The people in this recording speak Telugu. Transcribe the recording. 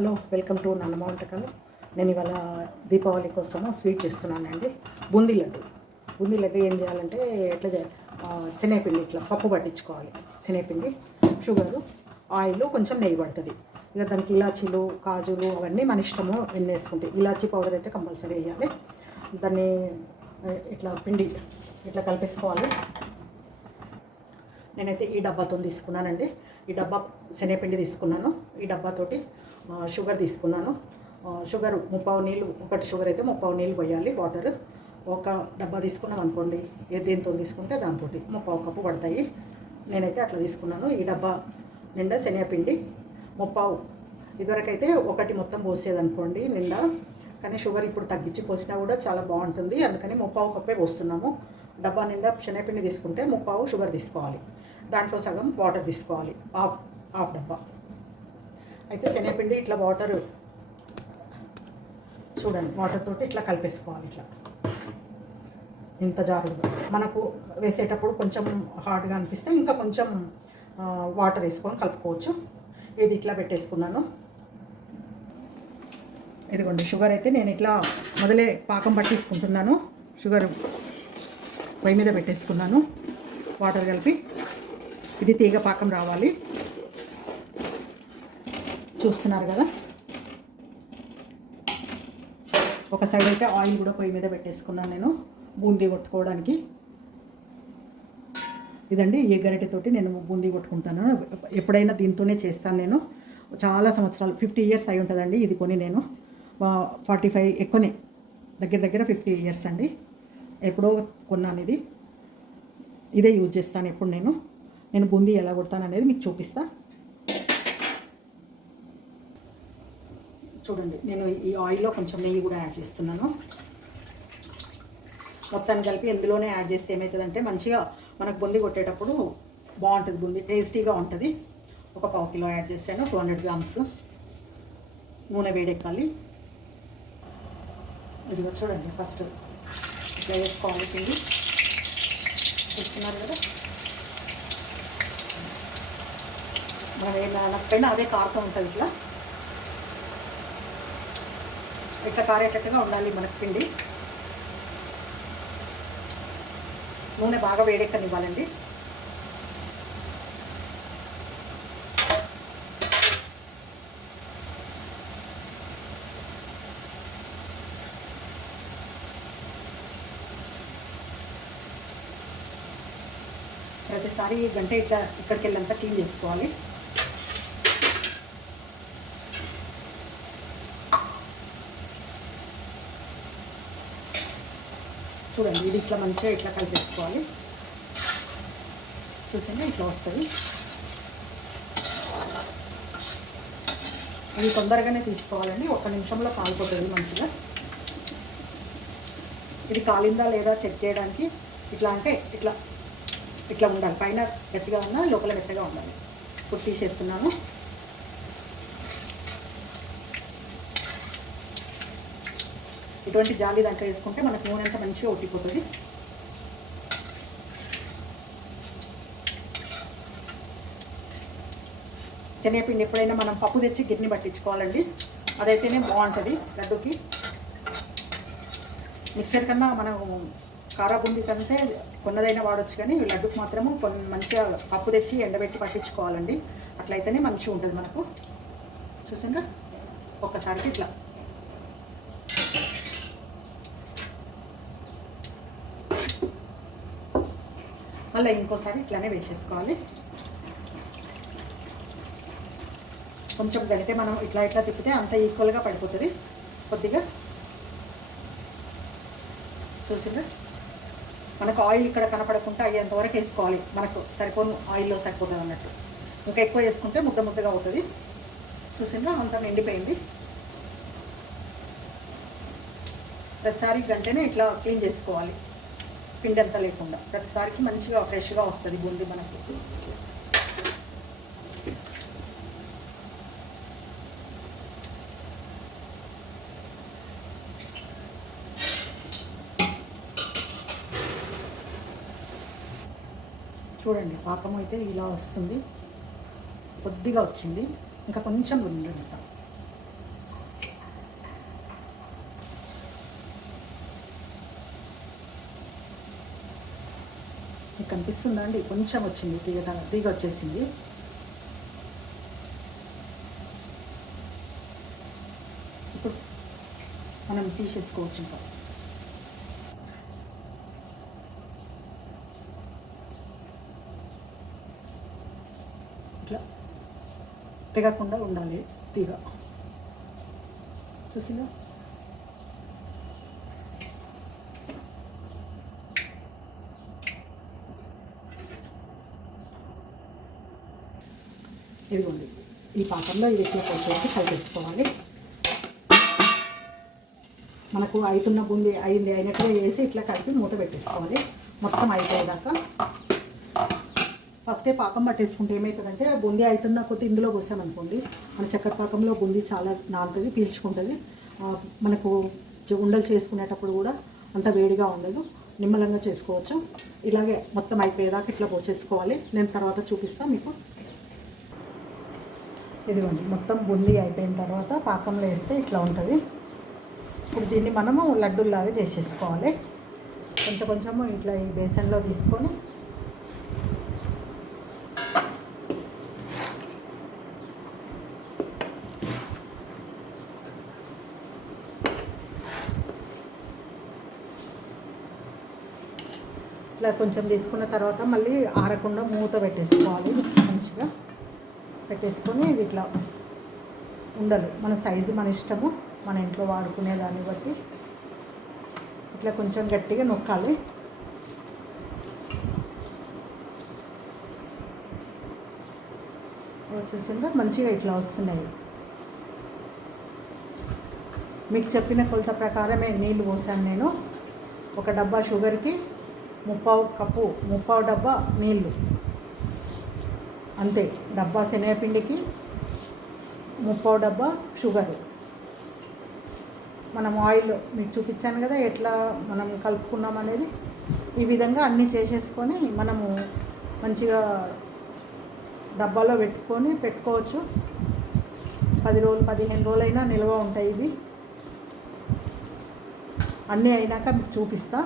హలో వెల్కమ్ టు నన్నమ్మ వంటకాలు. నేను ఇవాళ దీపావళి కోసము స్వీట్ చేస్తున్నానండి. బూందీ లడ్డు. బూందీ లడ్డు ఏం చేయాలంటే ఎట్లా చేయాలి శనగపిండి ఇట్లా పప్పు పట్టించుకోవాలి. శనగపిండి షుగరు ఆయిల్ కొంచెం నెయ్యి పడుతుంది. ఇక దానికి ఇలాచీలు కాజులు అవన్నీ మన ఇష్టము ఎన్ని వేసుకుంటే ఇలాచీ పౌడర్ అయితే కంపల్సరీ వేయాలి. దాన్ని ఇట్లా పిండి ఇట్లా కలిపేసుకోవాలి. నేనైతే ఈ డబ్బాతో తీసుకున్నానండి. ఈ డబ్బా శనగపిండి తీసుకున్నాను. ఈ డబ్బాతోటి షుగర్ తీసుకున్నాను. షుగర్ ముప్పావు నీళ్ళు ఒకటి షుగర్ అయితే ముప్పావు నీళ్ళు పోయాలి వాటర్. ఒక డబ్బా తీసుకున్నాం అనుకోండి ఏ దేంతో తీసుకుంటే దాంతో ముప్పావు కప్పు పడతాయి. నేనైతే అట్లా తీసుకున్నాను. ఈ డబ్బా నిండా శనగపిండి ముప్పావు. ఇదివరకైతే ఒకటి మొత్తం పోసేదనుకోండి నిండా. కానీ షుగర్ ఇప్పుడు తగ్గించి పోసినా కూడా చాలా బాగుంటుంది. అందుకని ముప్పావు కప్పే పోస్తున్నాము. డబ్బా నిండా శనగపిండి తీసుకుంటే ముప్పావు షుగర్ తీసుకోవాలి. దాంట్లో సగం వాటర్ తీసుకోవాలి. హాఫ్ హాఫ్ డబ్బా. అయితే శనగపిండి ఇట్లా వాటర్. చూడండి వాటర్ తోటి ఇట్లా కలిపేసుకోవాలి ఇట్లా. ఇంత జారుగా మనకు వేసేటప్పుడు కొంచెం హార్డ్గా అనిపిస్తే ఇంకా కొంచెం వాటర్ వేసుకొని కలుపుకోవచ్చు. ఇది ఇట్లా పెట్టేసుకున్నాను. ఇదిగోండి షుగర్ అయితే నేను ఇట్లా మొదలే పాకం పట్టేసుకుంటున్నాను. షుగర్ పొయ్యి మీద పెట్టేసుకున్నాను. వాటర్ కలిపి. ఇది తీగ పాకం రావాలి. చూస్తున్నారు కదా? ఒక సైడ్ అయితే ఆయిల్ కూడా పొయ్యి మీద పెట్టేసుకున్నాను నేను బూందీ కొట్టుకోవడానికి. ఇదండి ఈ గరిటెతోటి నేను బూందీ కొట్టుకుంటాను. ఎప్పుడైనా దీంతోనే చేస్తాను నేను. చాలా సంవత్సరాలు ఫిఫ్టీ ఇయర్స్ అయి ఉంటుందండి ఇది కొని నేను. ఫార్టీ ఫైవ్ ఎక్కువనే దగ్గర దగ్గర ఫిఫ్టీ ఇయర్స్ అండి. ఎప్పుడో కొన్నాను ఇది. ఇదే యూజ్ చేస్తాను ఎప్పుడు నేను. నేను బూందీ ఎలా కొడతాను అనేది మీకు చూపిస్తాను చూడండి నేను ఈ ఆయిల్లో కొంచెం నెయ్యి కూడా యాడ్ చేస్తున్నాను. మొత్తాన్ని కలిపి ఎందులోనే యాడ్ చేస్తే ఏమవుతుందంటే మంచిగా మనకు బుంది కొట్టేటప్పుడు బాగుంటుంది బుంది టేస్టీగా ఉంటుంది. ఒక పావు కిలో యాడ్ చేశాను టూ హండ్రెడ్ గ్రామ్స్ నూనె వేడెక్కాలి. ఇదిగో చూడండి ఫస్ట్ ఇట్లా వేసుకోవాలి పిండి చూస్తున్నారు కదా? మనం ఏ నానకపోయినా అదే కారుతూ ఉంటుంది ఇట్లా. ఇట్లా కారేటట్టుగా ఉండాలి మనకి పిండి నూనె బాగా వేడెక్కనివ్వాలండి. ప్రతిసారి గంట ఇట్లా ఇక్కడికి వెళ్ళంతా క్లీన్ చేసుకోవాలి. చూడండి ఇది ఇట్లా మంచిగా ఇట్లా కలిపేసుకోవాలి. చూసిందా ఇట్లా వస్తుంది. ఇది తొందరగానే తీసుకోవాలండి. ఒక నిమిషంలో కాలిపోతుంది మంచిగా. ఇది కాలిందా లేదా చెక్ చేయడానికి ఇట్లా అంటే ఇట్లా ఇట్లా ఉండాలి. పైన గట్టిగా ఉన్నా లోపల గట్టిగా ఉండాలి. ఇప్పుడు తీసేస్తున్నాను ఇటువంటి జాలి దాంట్లో వేసుకుంటే మనకు నూనె అంతా మంచిగా ఉట్టిపోతుంది శనగపిండి ఎప్పుడైనా మనం పప్పు తెచ్చి గిన్నె పట్టించుకోవాలండి. అదైతేనే బాగుంటుంది లడ్డుకి. మిక్చర్ కన్నా మనం కారా బుంది కంటే కొన్నదైనా వాడొచ్చు కానీ లడ్డుకు మాత్రము కొన్ని మంచిగా పప్పు తెచ్చి ఎండబెట్టి పట్టించుకోవాలండి. అట్లయితేనే మంచిగా ఉంటుంది మనకు. చూసారా ఒక్కసారికి ఇట్లా. మళ్ళీ ఇంకోసారి ఇట్లానే వేసేసుకోవాలి. కొంచెం గడితే మనం ఇట్లా ఇట్లా తిప్పితే అంత ఈక్వల్గా పడిపోతుంది. కొద్దిగా. చూసిందా మనకు ఆయిల్ ఇక్కడ కనపడకుండా అయ్యేంతవరకు వేసుకోవాలి. మనకు సరిపోను ఆయిల్లో సరిపోతుంది అన్నట్టు. ఇంకా ఎక్కువ వేసుకుంటే ముద్ద ముద్దగా అవుతుంది. చూసిందా అంతా నిండిపోయింది. ప్రతిసారి గంటనే ఇట్లా క్లీన్ చేసుకోవాలి. పిండి అంతా లేకుండా. ప్రతిసారికి మంచిగా ఫ్రెష్గా వస్తుంది బూందీ మనకు. చూడండి పాకం అయితే ఇలా వస్తుంది. కొద్దిగా వచ్చింది. ఇంకా కొంచెం ఉండండి మీకు కనిపిస్తుందా అండి? కొంచెం వచ్చింది తీగ తీగ వచ్చేసింది. ఇప్పుడు మనం తీసేసుకోవచ్చు ఇంకా. ఇట్లా తెగకుండా ఉండాలి తీగ. చూసిందా? ఇదిగోండి ఈ పాత్రలో ఇది ఇట్లా పోసేసి కలిపేసుకోవాలి. మనకు అవుతున్న బూంది అయింది అయినట్టుగా వేసి ఇట్లా కలిపి మూత పెట్టేసుకోవాలి. మొత్తం అయిపోయేదాకా. ఫస్టే పాకం పట్టేసుకుంటే ఏమవుతుందంటే ఆ బూందీ అవుతున్న కొద్ది ఇందులో పోసామనుకోండి మన చక్కెర పాకంలో బూందీ చాలా నానుతుంది పీల్చుకుంటుంది. మనకు ఉండలు చేసుకునేటప్పుడు కూడా అంత వేడిగా ఉండదు. నిమ్మలంగా చేసుకోవచ్చు. ఇలాగే మొత్తం అయిపోయేదాకా ఇట్లా పోసేసుకోవాలి. నేను తర్వాత చూపిస్తాను మీకు. ఇదిగోండి మొత్తం బుందీ అయిపోయిన తర్వాత పాకంలో వేస్తే ఇట్లా ఉంటుంది. ఇప్పుడు దీన్ని మనము లడ్డూల్లాగా చేసేసుకోవాలి. కొంచెం కొంచెము ఇట్లా ఈ బేసన్లో తీసుకొని ఇట్లా కొంచెం తీసుకున్న తర్వాత మళ్ళీ ఆరకుండా మూత పెట్టేసుకోవాలి మంచిగా. పెట్టేసుకొని ఇది ఇట్లా ఉండలు మన సైజు మన ఇష్టము మన ఇంట్లో వాడుకునే దాన్ని బట్టి ఇట్లా కొంచెం గట్టిగా నొక్కాలి. వచ్చేసిందో మంచిగా ఇట్లా వస్తున్నాయి. మీకు చెప్పిన కొలత ప్రకారమే నీళ్ళు పోసాను నేను. ఒక డబ్బా షుగర్కి ముప్పావు కప్పు ముప్పావు డబ్బా నీళ్ళు అంతే డబ్బా శనగపిండికి ముప్పో డబ్బా షుగరు. మనం ఆయిల్ మీకు చూపించాను కదా ఎట్లా మనం కలుపుకున్నాం అనేది? ఈ విధంగా అన్నీ చేసేసుకొని మనము మంచిగా డబ్బాలో పెట్టుకొని పెట్టుకోవచ్చు. పది రోజులు పదిహేను రోజులైనా నిల్వ ఉంటాయి ఇవి. అన్నీ అయినాక మీకు చూపిస్తా.